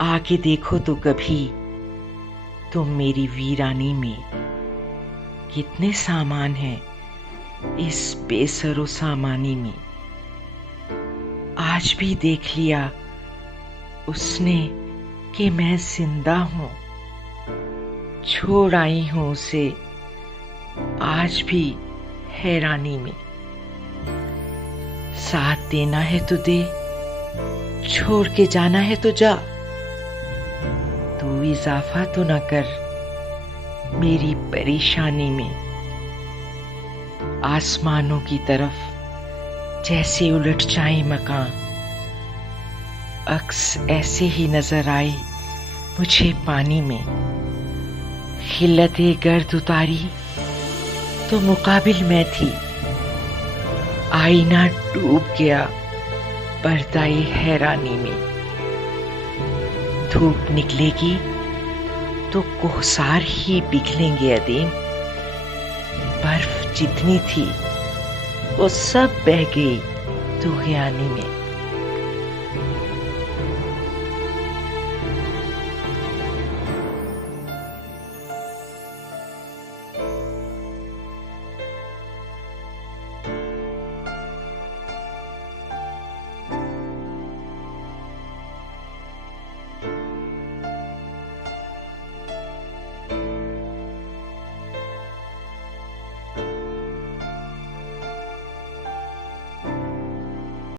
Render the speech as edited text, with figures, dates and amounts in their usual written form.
आके देखो तो कभी तुम मेरी वीरानी में कितने सामान हैं इस बेसरो सामानी में। आज भी देख लिया उसने कि मैं जिंदा हूँ, छोड़ आई हूँ उसे आज भी हैरानी में। साथ देना है तो दे, छोड़ के जाना है तो जा, तू इजाफा तो न कर मेरी परेशानी में। आसमानों की तरफ जैसे उलट जाए मकान, अक्स ऐसे ही नजर आई मुझे पानी में। खिल्लते गर्द उतारी तो मुकाबिल मैं थी, आईना डूब गया पर्दाए हैरानी में। धूप निकलेगी तो कोहसार ही पिघलेंगे अदीम, बर्फ जितनी थी वो सब बह गई तुग़यानी में।